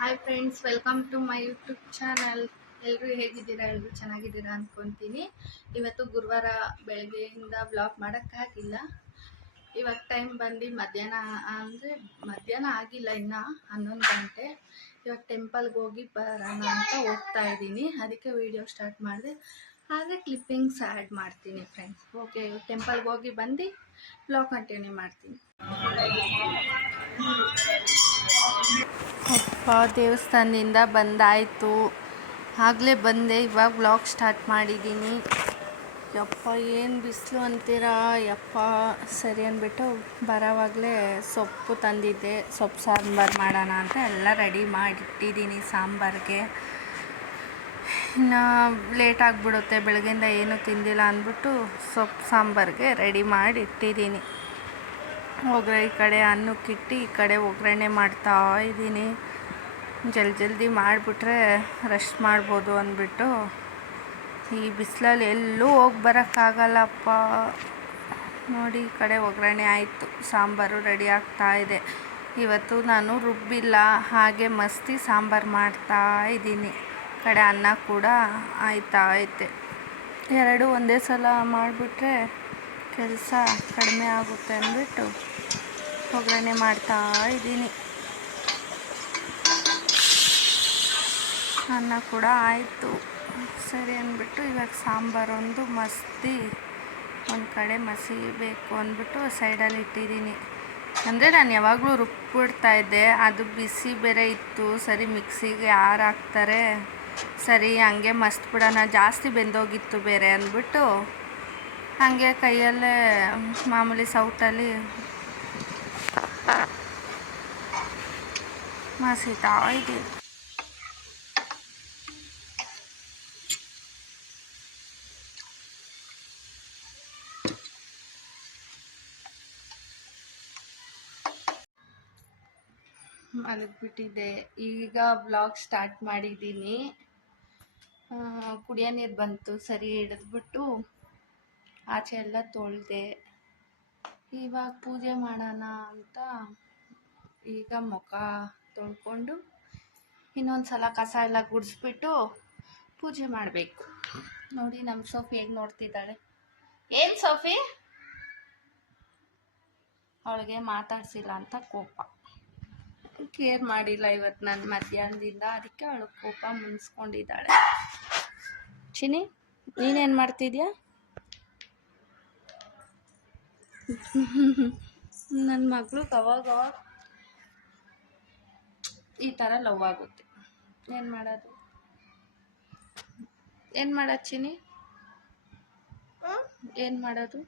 Hi friends, welcome to my YouTube channel. ಎಲ್ಲರೂ ಹೇಗಿದ್ದೀರಾ? ಎಲ್ಲರೂ ಚೆನ್ನಾಗಿದ್ದೀರಾ ಅಂದ್ಕೊತೀನಿ. ಇವತ್ತು ಗುರುವಾರ ಬೆಳಗ್ಗೆಯಿಂದ ವ್ಲಾಗ್ ಮಾಡೋಕ್ಕಾಗಿಲ್ಲ. ಇವಾಗ ಟೈಮ್ ಬಂದು ಮಧ್ಯಾಹ್ನ ಆಗಿಲ್ಲ, ಇನ್ನು 11 ಗಂಟೆ. ಇವಾಗ ಟೆಂಪಲ್ಗೆ ಹೋಗಿ ಬರೋಣ ಅಂತ ಹೋಗ್ತಾ ಇದ್ದೀನಿ. ಅದಕ್ಕೆ ವಿಡಿಯೋ ಸ್ಟಾರ್ಟ್ ಮಾಡಿದೆ. ಆದರೆ ಕ್ಲಿಪ್ಪಿಂಗ್ಸ್ ಆ್ಯಡ್ ಮಾಡ್ತೀನಿ ಫ್ರೆಂಡ್ಸ್. ಓಕೆ, ಟೆಂಪಲ್ಗೆ ಹೋಗಿ ಬಂದು ವ್ಲಾಗ್ ಕಂಟಿನ್ಯೂ ಮಾಡ್ತೀನಿ. ಅಪ್ಪ, ದೇವಸ್ಥಾನದಿಂದ ಬಂದಾಯಿತು. ಆಗಲೇ ಬಂದೆ, ಇವಾಗ ವ್ಲಾಗ್ ಸ್ಟಾರ್ಟ್ ಮಾಡಿದ್ದೀನಿ. ಯಪ್ಪ, ಏನು ಬಿಸಿಲು ಅಂತೀರಾ ಯಪ್ಪ. ಸರಿ ಅಂದ್ಬಿಟ್ಟು ಬರೋವಾಗಲೇ ಸೊಪ್ಪು ತಂದಿದ್ದೆ. ಸೊಪ್ಪು ಸಾಂಬಾರು ಮಾಡೋಣ ಅಂತ ಎಲ್ಲ ರೆಡಿ ಮಾಡಿಟ್ಟಿದ್ದೀನಿ ಸಾಂಬಾರಿಗೆ. ಇನ್ನು ಲೇಟ್ ಆಗಿಬಿಡುತ್ತೆ, ಬೆಳಗ್ಗೆಯಿಂದ ಏನೂ ತಿಂದಿಲ್ಲ ಅಂದ್ಬಿಟ್ಟು ಸೊಪ್ಪು ಸಾಂಬಾರಿಗೆ ರೆಡಿ ಮಾಡಿ ಇಟ್ಟಿದ್ದೀನಿ. ಈ ಕಡೆ ಅನ್ನಕ್ಕಿಟ್ಟು ಈ ಕಡೆ ಒಗ್ಗರಣೆ ಮಾಡ್ತಾ ಇದ್ದೀನಿ. ಜಲ್ದಿ ಮಾಡಿಬಿಟ್ರೆ ರೆಸ್ಟ್ ಮಾಡ್ಬೋದು ಅಂದ್ಬಿಟ್ಟು. ಈ ಬಿಸಿಲಲ್ಲಿ ಎಲ್ಲೂ ಹೋಗಿ ಬರೋಕ್ಕಾಗಲ್ಲಪ್ಪ. ನೋಡಿ, ಈ ಕಡೆ ಒಗ್ಗರಣೆ ಆಯಿತು, ಸಾಂಬಾರು ರೆಡಿ ಆಗ್ತಾ ಇದೆ. ಇವತ್ತು ನಾನು ರುಬ್ಬಿಲ್ಲ, ಹಾಗೆ ಮಸ್ತಿ ಸಾಂಬಾರು ಮಾಡ್ತಾ ಇದ್ದೀನಿ. ಕಡೆ ಅನ್ನ ಕೂಡ ಐತೆ. ಎರಡು ಒಂದೇ ಸಲ ಮಾಡಿಬಿಟ್ರೆ ಕೆಲಸ ಕಡಿಮೆ ಆಗುತ್ತೆ ಅಂದ್ಬಿಟ್ಟು ಒಗ್ಗರಣೆ ಮಾಡ್ತಾ ಇದ್ದೀನಿ. ಅನ್ನ ಕೂಡ ಆಯಿತು. ಸರಿ ಅಂದ್ಬಿಟ್ಟು ಇವಾಗ ಸಾಂಬಾರೊಂದು ಮಸ್ತಿ ಒಂದು ಕಡೆ ಮಸಿಬೇಕು ಅಂದ್ಬಿಟ್ಟು ಸೈಡಲ್ಲಿ ಇಟ್ಟಿದ್ದೀನಿ. ಅಂದರೆ ನಾನು ಯಾವಾಗಲೂ ರುಬ್ಬಿಡ್ತಾಯಿದ್ದೆ, ಅದು ಬಿಸಿ ಬೇರೆ ಇತ್ತು. ಸರಿ, ಮಿಕ್ಸಿಗೆ ಯಾರು ಹಾಕ್ತಾರೆ, ಸರಿ ಹಂಗೆ ಮಸ್ತ್ ಬಿಡೋಣ, ಜಾಸ್ತಿ ಬೆಂದೋಗಿತ್ತು ಬೇರೆ ಅಂದ್ಬಿಟ್ಟು ಹಾಗೆ ಕೈಯಲ್ಲೇ ಮಾಮೂಲಿ ಸೌಟಲ್ಲಿ ಮಸಿತಾ ಇದ್ದೀನಿ. ಮಲಗಿಬಿಟ್ಟಿದ್ದೆ. ಈಗ ವ್ಲಾಗ್ ಸ್ಟಾರ್ಟ್ ಮಾಡಿದ್ದೀನಿ. ಕುಡಿಯೋ ನೀರು ಬಂತು, ಸರಿ ಹಿಡಿದ್ಬಿಟ್ಟು ಆಚೆ ಎಲ್ಲ ತೊಳೆದೆ. ಇವಾಗ ಪೂಜೆ ಮಾಡೋಣ ಅಂತ ಈಗ ಮುಖ ತೊಳ್ಕೊಂಡು ಇನ್ನೊಂದು ಸಲ ಕಸ ಎಲ್ಲ ಗುಡಿಸ್ಬಿಟ್ಟು ಪೂಜೆ ಮಾಡಬೇಕು. ನೋಡಿ ನಮ್ಮ ಸೋಫಿ ಹೇಗೆ ನೋಡ್ತಿದ್ದಾಳೆ. ಏನು ಸೋಫಿ? ಅವಳಿಗೆ ಮಾತಾಡ್ಸಿಲ್ಲ ಅಂತ ಕೋಪ. ಕೇರ್ ಮಾಡಿಲ್ಲ ಇವತ್ತು ನಾನು ಮಧ್ಯಾಹ್ನದಿಂದ, ಅದಕ್ಕೆ ಅವಳು ಕೋಪ ಮುನ್ಸ್ಕೊಂಡಿದ್ದಾಳೆ. ಚಿನಿ, ನೀನೇನು ಮಾಡ್ತಿದ್ಯಾ? ನನ್ನ ಮಗಳು ಅವಾಗ ಈ ಥರ ಲವ್ ಆಗುತ್ತೆ. ಏನು ಮಾಡೋದು ಚಿನಿ? ಏನು ಮಾಡೋದು?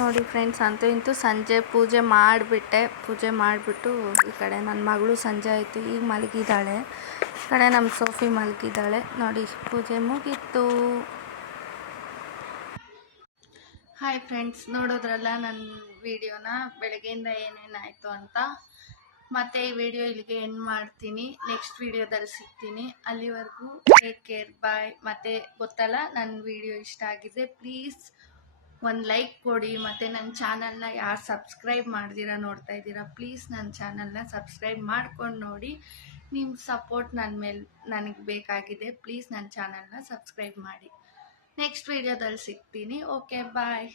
ನೋಡಿ ಫ್ರೆಂಡ್ಸ್, ಅಂತೂ ಇಂತೂ ಸಂಜೆ ಪೂಜೆ ಮಾಡಿಬಿಟ್ಟೆ. ಪೂಜೆ ಮಾಡಿಬಿಟ್ಟು ಈ ಕಡೆ ನನ್ನ ಮಗಳು ಸಂಜೆ ಆಯಿತು, ಈಗ ಮಲಗಿದ್ದಾಳೆ. ಈ ಕಡೆ ನಮ್ಮ ಸೋಫಿ ಮಲಗಿದ್ದಾಳೆ. ನೋಡಿ, ಪೂಜೆ ಮುಗೀತು. ಹಾಯ್ ಫ್ರೆಂಡ್ಸ್, ನೋಡೋದ್ರಲ್ಲ ನನ್ನ ವಿಡಿಯೋನ, ಬೆಳಗ್ಗೆಯಿಂದ ಏನೇನಾಯಿತು ಅಂತ. ಮತ್ತು ಈ ವಿಡಿಯೋ ಇಲ್ಲಿಗೆ ಎಂಡ್ ಮಾಡ್ತೀನಿ. ನೆಕ್ಸ್ಟ್ ವಿಡಿಯೋದಲ್ಲಿ ಸಿಗ್ತೀನಿ. ಅಲ್ಲಿವರೆಗೂ ಟೇಕ್ ಕೇರ್, ಬಾಯ್. ಮತ್ತು ಗೊತ್ತಲ್ಲ, ನನ್ನ ವಿಡಿಯೋ ಇಷ್ಟ ಆಗಿದೆ ಪ್ಲೀಸ್ ಒಂದು ಲೈಕ್ ಕೊಡಿ. ಮತ್ತು ನನ್ನ ಚಾನಲ್ನ ಯಾರು ಸಬ್ಸ್ಕ್ರೈಬ್ ಮಾಡ್ದಿರ ನೋಡ್ತಾ ಇದ್ದೀರಾ, ಪ್ಲೀಸ್ ನನ್ನ ಚಾನಲ್ನ ಸಬ್ಸ್ಕ್ರೈಬ್ ಮಾಡ್ಕೊಂಡು ನೋಡಿ. ನಿಮ್ಮ ಸಪೋರ್ಟ್ ನನಗೆ ಬೇಕಾಗಿದೆ. ಪ್ಲೀಸ್ ನನ್ನ ಚಾನಲ್ನ ಸಬ್ಸ್ಕ್ರೈಬ್ ಮಾಡಿ. ನೆಕ್ಸ್ಟ್ ವಿಡಿಯೋದಲ್ಲಿ ಸಿಗ್ತೀನಿ. ಓಕೆ, ಬಾಯ್.